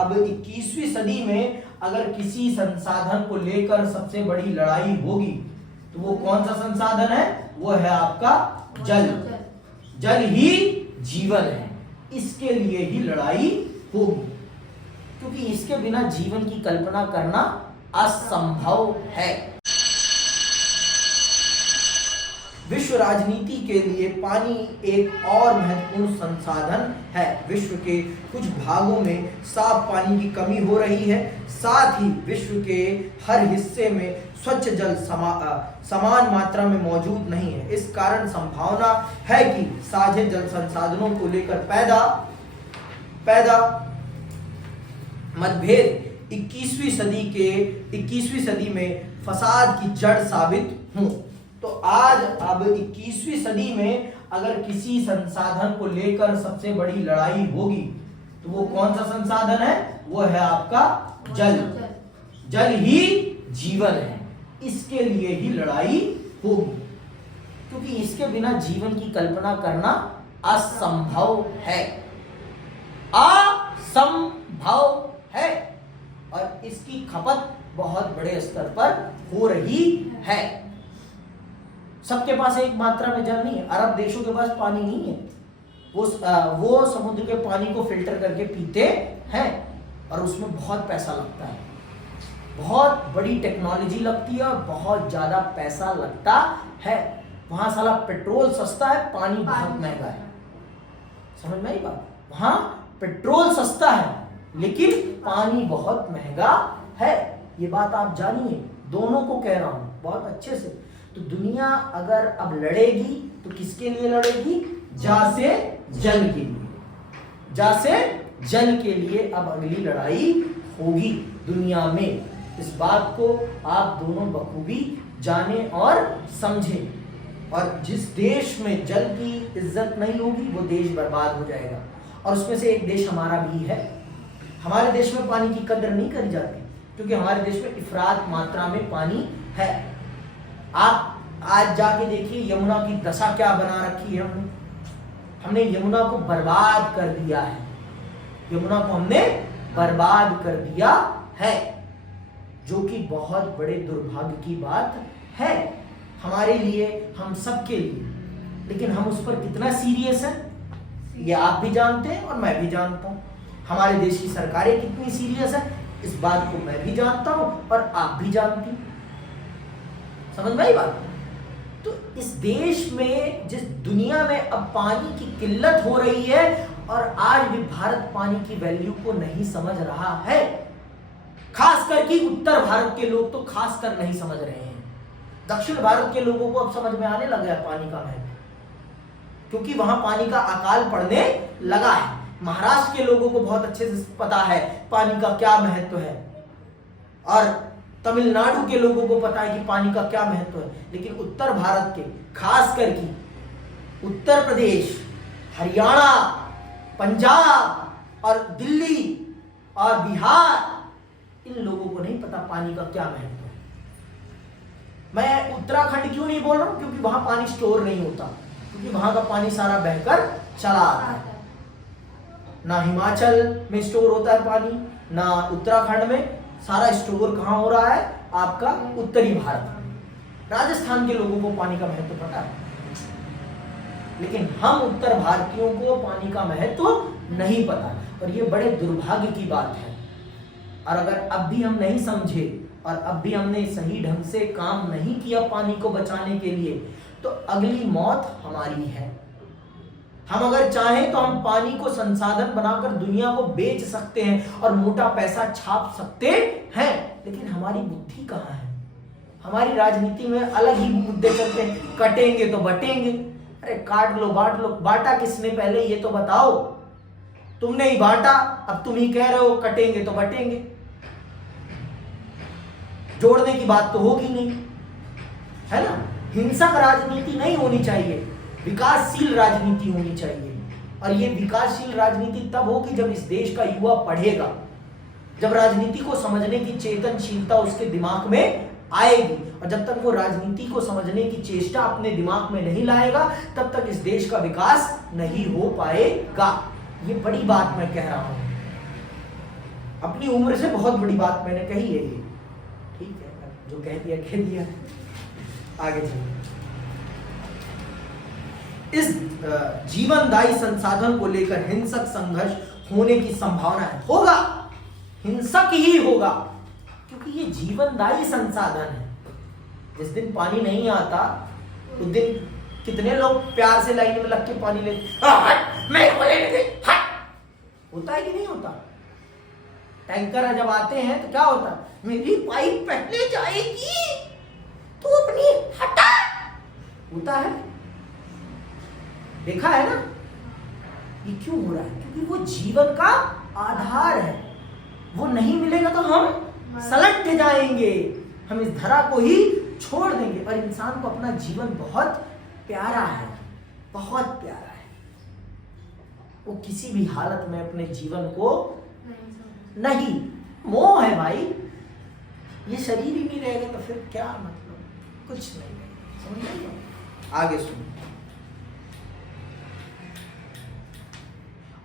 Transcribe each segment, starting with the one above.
अब 21वीं सदी में अगर किसी संसाधन को लेकर सबसे बड़ी लड़ाई होगी तो वो कौन सा संसाधन है? वो है आपका जल। जल ही जीवन है, इसके लिए ही लड़ाई होगी, क्योंकि इसके बिना जीवन की कल्पना करना असंभव है। विश्व राजनीति के लिए पानी एक और महत्वपूर्ण संसाधन है। विश्व के कुछ भागों में साफ पानी की कमी हो रही है, साथ ही विश्व के हर हिस्से में स्वच्छ जल समान मात्रा में मौजूद नहीं है। इस कारण संभावना है कि साझे जल संसाधनों को लेकर पैदा मतभेद 21वीं सदी में फसाद की जड़ साबित हों। तो आज अब 21वीं सदी में अगर किसी संसाधन को लेकर सबसे बड़ी लड़ाई होगी तो वो कौन सा संसाधन है? वो है आपका जल। जल ही जीवन है, इसके लिए ही लड़ाई होगी, क्योंकि इसके बिना जीवन की कल्पना करना असंभव है। असंभव है, और इसकी खपत बहुत बड़े स्तर पर हो रही है। सबके पास एक मात्रा में जल नहीं है। अरब देशों के पास पानी नहीं है, वो समुद्र के पानी को फिल्टर करके पीते हैं, और उसमें बहुत पैसा लगता है, बहुत बड़ी टेक्नोलॉजी लगती है और बहुत ज्यादा पैसा लगता है। वहां साला पेट्रोल सस्ता है, पानी बहुत महंगा है। समझ में आई बात? वहां पेट्रोल सस्ता है लेकिन पानी बहुत महंगा है। ये बात आप जानिए, दोनों को कह रहा हूं बहुत अच्छे से। तो दुनिया अगर अब लड़ेगी तो किसके लिए लड़ेगी? जा से जल के लिए। जा से जल के लिए अब अगली लड़ाई होगी दुनिया में। इस बात को आप दोनों बखूबी जाने और समझें। और जिस देश में जल की इज्जत नहीं होगी वो देश बर्बाद हो जाएगा, और उसमें से एक देश हमारा भी है। हमारे देश में पानी की कदर नहीं करी जाती, क्योंकि हमारे देश में इफरात मात्रा में पानी है। आप आज जाके देखिए यमुना की दशा क्या बना रखी है। हमने यमुना को बर्बाद कर दिया है। यमुना को हमने बर्बाद कर दिया है, जो कि बहुत बड़े दुर्भाग्य की बात है हमारे लिए, हम सबके लिए। लेकिन हम उस पर कितना सीरियस है ये आप भी जानते हैं और मैं भी जानता हूं। हमारे देश की सरकारें कितनी सीरियस है इस बात को मैं भी जानता हूं और आप भी जानती हैं। समझ में आई बात? तो इस देश में, जिस दुनिया में अब पानी की किल्लत हो रही है, और आज भी भारत पानी की वैल्यू को नहीं समझ रहा है। खास करके उत्तर भारत के लोग तो खासकर नहीं समझ रहे हैं। दक्षिण भारत के लोगों को अब समझ में आने लगा है पानी का महत्व, क्योंकि वहां पानी का अकाल पड़ने लगा है। महाराष्ट्र के लोगों को बहुत अच्छे से पता है पानी का क्या महत्व है, और तमिलनाडु के लोगों को पता है कि पानी का क्या महत्व है। लेकिन उत्तर भारत के, खास करके उत्तर प्रदेश, हरियाणा, पंजाब और दिल्ली और बिहार, इन लोगों को नहीं पता पानी का क्या महत्व है। मैं उत्तराखंड क्यों नहीं बोल रहा हूं? क्योंकि वहां पानी स्टोर नहीं होता, क्योंकि वहां का पानी सारा बहकर चला आता है। ना हिमाचल में स्टोर होता है पानी, ना उत्तराखंड में। सारा स्टोर कहां हो रहा है? आपका उत्तरी भारत में। राजस्थान के लोगों को पानी का महत्व पता है, लेकिन हम उत्तर भारतीयों को पानी का महत्व नहीं पता, और ये बड़े दुर्भाग्य की बात है। और अगर अब भी हम नहीं समझे और अब भी हमने सही ढंग से काम नहीं किया पानी को बचाने के लिए, तो अगली मौत हमारी है। हम अगर चाहें तो हम पानी को संसाधन बनाकर दुनिया को बेच सकते हैं और मोटा पैसा छाप सकते हैं, लेकिन हमारी बुद्धि कहाँ है? हमारी राजनीति में अलग ही मुद्दे चलते हैं। कटेंगे तो बटेंगे। अरे काट लो, बांट लो। बांटा किसने पहले ये तो बताओ? तुमने ही बांटा, अब तुम ही कह रहे हो कटेंगे तो बटेंगे। जोड़ने की बात तो होगी नहीं, है ना? हिंसक राजनीति नहीं होनी चाहिए, विकासशील राजनीति होनी चाहिए। और ये विकासशील राजनीति तब होगी जब इस देश का युवा पढ़ेगा, जब राजनीति को समझने की चेतनशीलता उसके दिमाग में आएगी। और जब तक वो राजनीति को समझने की चेष्टा अपने दिमाग में नहीं लाएगा, तब तक इस देश का विकास नहीं हो पाएगा। ये बड़ी बात मैं कह रहा हूं। अपनी उम्र से बहुत बड़ी बात मैंने कही है ये, ठीक है, जो कह दिया। आगे चलिए। इस जीवनदायी संसाधन को लेकर हिंसक संघर्ष होने की संभावना है। होगा, हिंसक ही होगा, क्योंकि ये जीवनदायी संसाधन है। जिस दिन पानी नहीं आता उस दिन कितने लोग प्यार से लाइन में लग के पानी लेते, होता है कि नहीं होता? टैंकर जब आते हैं तो क्या होता, मेरी पाइप पहले जाएगी तो अपनी हटा, होता है, देखा है ना? ये क्यों हो रहा है? क्योंकि वो जीवन का आधार है, वो नहीं मिलेगा तो हम सलट के जाएंगे, हम इस धरा को ही छोड़ देंगे। और इंसान को अपना जीवन बहुत प्यारा है, बहुत प्यारा है। वो किसी भी हालत में अपने जीवन को नहीं, मोह है भाई, ये शरीर ही नहीं रहेगा तो फिर क्या मतलब, कुछ नहीं रहेगा। समझ रहे? आगे सुनो।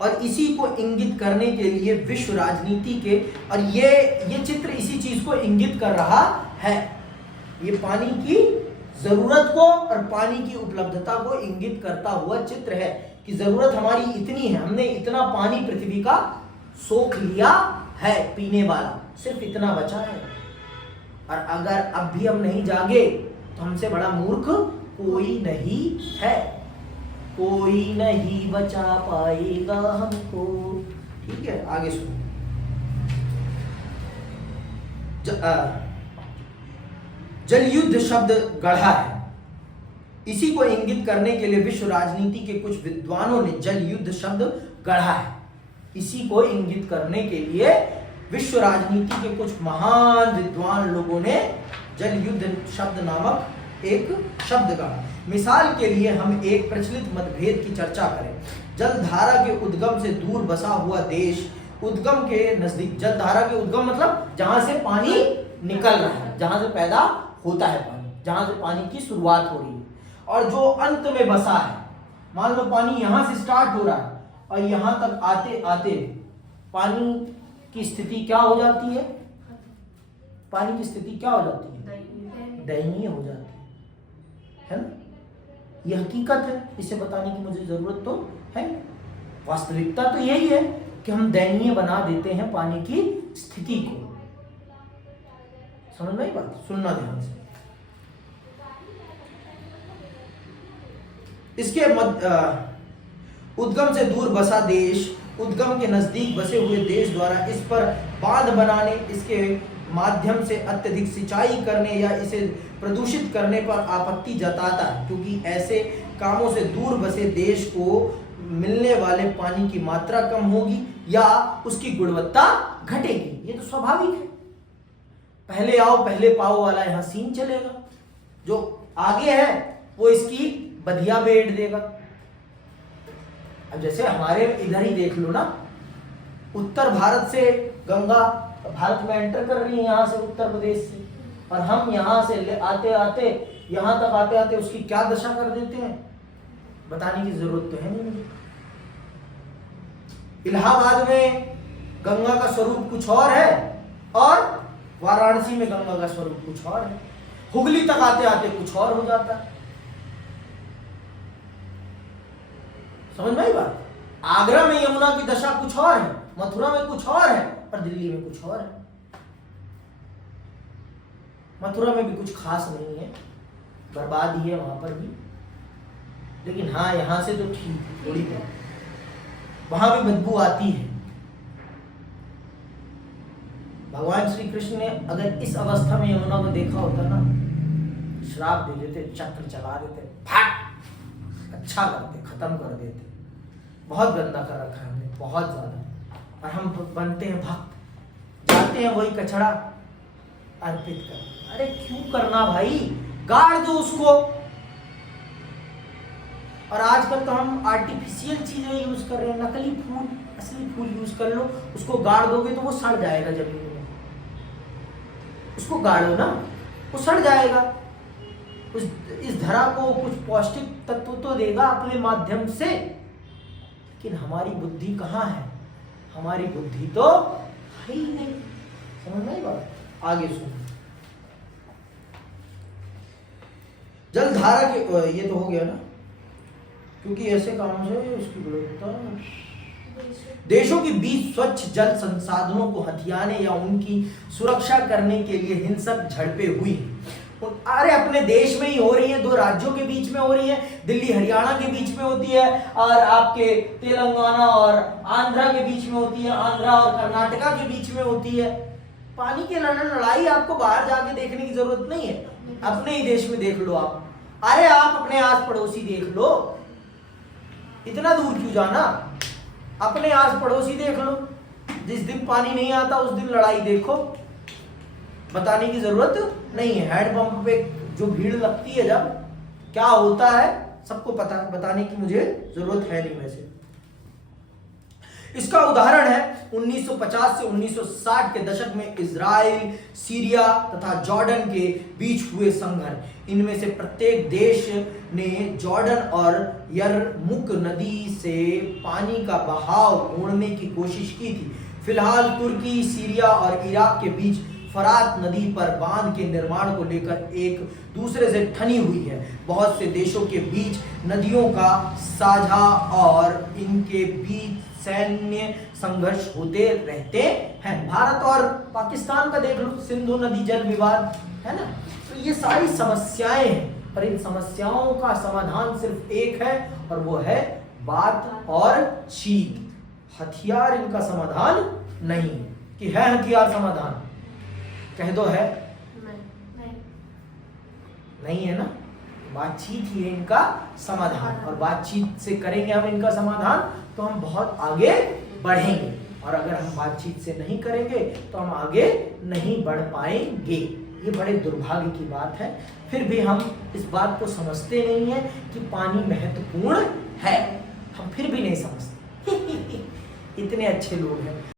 और इसी को इंगित करने के लिए विश्व राजनीति के, और ये चित्र इसी चीज को इंगित कर रहा है। ये पानी की जरूरत को और पानी की उपलब्धता को इंगित करता हुआ चित्र है कि जरूरत हमारी इतनी है, हमने इतना पानी पृथ्वी का सोख लिया है पीने वाला, सिर्फ इतना बचा है। और अगर अब भी हम नहीं जागे तो हमसे बड़ा मूर्ख कोई नहीं है, कोई नहीं बचा पाएगा हमको। ठीक है, आगे सुनो। जल युद्ध शब्द गढ़ा है। इसी को इंगित करने के लिए विश्व राजनीति के कुछ विद्वानों ने जल युद्ध शब्द गढ़ा है। इसी को इंगित करने के लिए विश्व राजनीति के कुछ महान विद्वान लोगों ने जल युद्ध शब्द नामक एक शब्द गढ़ा। मिसाल के लिए हम एक प्रचलित मतभेद की चर्चा करें। जलधारा के उद्गम से दूर बसा हुआ देश उद्गम के नजदीक, जलधारा के उद्गम मतलब जहां से पानी निकल रहा है, जहां से पैदा होता है पानी, जहां से पानी की शुरुआत हो रही है, और जो अंत में बसा है। मान लो पानी यहां से स्टार्ट हो रहा है और यहां तक आते आते पानी की स्थिति क्या हो जाती है? पानी की स्थिति क्या हो जाती है? दयनीय हो जाती है ना? यह हकीकत है, इसे बताने की मुझे जरूरत तो है। वास्तविकता तो यही है कि हम दयनीय बना देते हैं पानी की स्थिति को। समझ में आई बात? सुनना ध्यान से। इसके उद्गम से दूर बसा देश, उद्गम के नजदीक बसे हुए देश द्वारा इस पर बांध बनाने, इसके माध्यम से अत्यधिक सिंचाई करने या इसे प्रदूषित करने पर आपत्ति जताता है, क्योंकि ऐसे कामों से दूर बसे देश को मिलने वाले पानी की मात्रा कम होगी या उसकी गुणवत्ता घटेगी। ये तो स्वाभाविक है, पहले आओ पहले पाओ वाला यहां सीन चलेगा। जो आगे है वो इसकी बधिया बेट देगा। अब जैसे हमारे इधर ही देख लो ना, उत्तर भारत से गंगा भारत में एंटर कर रही है, यहां से उत्तर प्रदेश से, और हम यहां से आते आते यहां तक आते आते उसकी क्या दशा कर देते हैं, बताने की जरूरत तो है नहीं मुझे। इलाहाबाद में गंगा का स्वरूप कुछ और है और वाराणसी में गंगा का स्वरूप कुछ और है। हुगली तक आते आते कुछ और हो जाता है। समझ में आई बात? आगरा में यमुना की दशा कुछ और है, मथुरा में कुछ और है और दिल्ली में कुछ और है। मथुरा में भी कुछ खास नहीं है, बर्बाद ही है वहां पर भी, लेकिन हाँ यहां से तो ठीक थोड़ी है, वहां भी बदबू आती है। भगवान श्री कृष्ण ने अगर इस अवस्था में यमुना को देखा होता ना, श्राप दे देते, चक्र चला देते, फट अच्छा करते, खत्म कर देते। बहुत गंदा कर रखा है हमने, बहुत ज्यादा। और हम बनते हैं भक्त, जाते हैं वही कचड़ा अर्पित कर। अरे क्यों करना भाई, गाड़ दो उसको। और आजकल तो हम आर्टिफिशियल चीजें यूज कर रहे हैं, नकली फूल, असली फूल यूज कर लो, उसको गाड़ दोगे तो वो सड़ जाएगा जमीन में। उसको गाड़ो ना, वो सड़ जाएगा। इस धरा को कुछ पौष्टिक तत्व तो देगा अपने माध्यम से, लेकिन हमारी बुद्धि कहाँ है? हमारी बुद्धि तो है ही आगे सुनो। जलधारा के ये तो हो गया ना, क्योंकि ऐसे कामों से इसकी गुणवत्ता देशों के बीच स्वच्छ जल संसाधनों को हथियाने या उनकी सुरक्षा करने के लिए हिंसक झड़पें हुई। अरे अपने देश में ही हो रही है, दो राज्यों के बीच में हो रही है, दिल्ली हरियाणा के बीच में होती है, और आपके तेलंगाना और आंध्रा के बीच में होती है, आंध्रा और कर्नाटका के बीच में होती है। पानी की लड़ाई आपको बाहर जाके देखने की जरूरत नहीं है, अपने ही देश में देख लो आप। अरे आप अपने आस पड़ोसी देख लो, इतना दूर क्यों जाना, अपने आस पड़ोसी देख लो। जिस दिन पानी नहीं आता उस दिन लड़ाई देखो, बताने की जरूरत नहीं है। हैंडपंप पे जो भीड़ लगती है, जब क्या होता है सबको पता, बताने की मुझे जरूरत है नहीं। वैसे इसका उदाहरण है 1950 से 1960 के दशक में इजराइल, सीरिया तथा जॉर्डन के बीच हुए संघर्ष। इनमें से प्रत्येक देश ने जॉर्डन और यरमुक नदी से पानी का बहाव मोड़ने की कोशिश की थी। फिलहाल तुर्की, सीरिया और इराक के बीच फरात नदी पर बांध के निर्माण को लेकर एक दूसरे से ठनी हुई है। बहुत से देशों के बीच नदियों का साझा और इनके बीच सैन्य संघर्ष होते रहते हैं। भारत और पाकिस्तान का देख लो, सिंधु नदी जल विवाद है ना। तो ये सारी समस्याएं हैं, पर इन समस्याओं का समाधान सिर्फ एक है, और वो है बात और चीत। हथियार इनका समाधान नहीं कि है हथियार समाधान, कह दो है नहीं है ना। बातचीत ही है इनका समाधान, और बातचीत से करेंगे हम इनका समाधान तो हम बहुत आगे बढ़ेंगे, और अगर हम बातचीत से नहीं करेंगे तो हम आगे नहीं बढ़ पाएंगे। ये बड़े दुर्भाग्य की बात है। फिर भी हम इस बात को समझते नहीं है कि पानी महत्वपूर्ण है, हम फिर भी नहीं समझते। इतने अच्छे लोग हैं।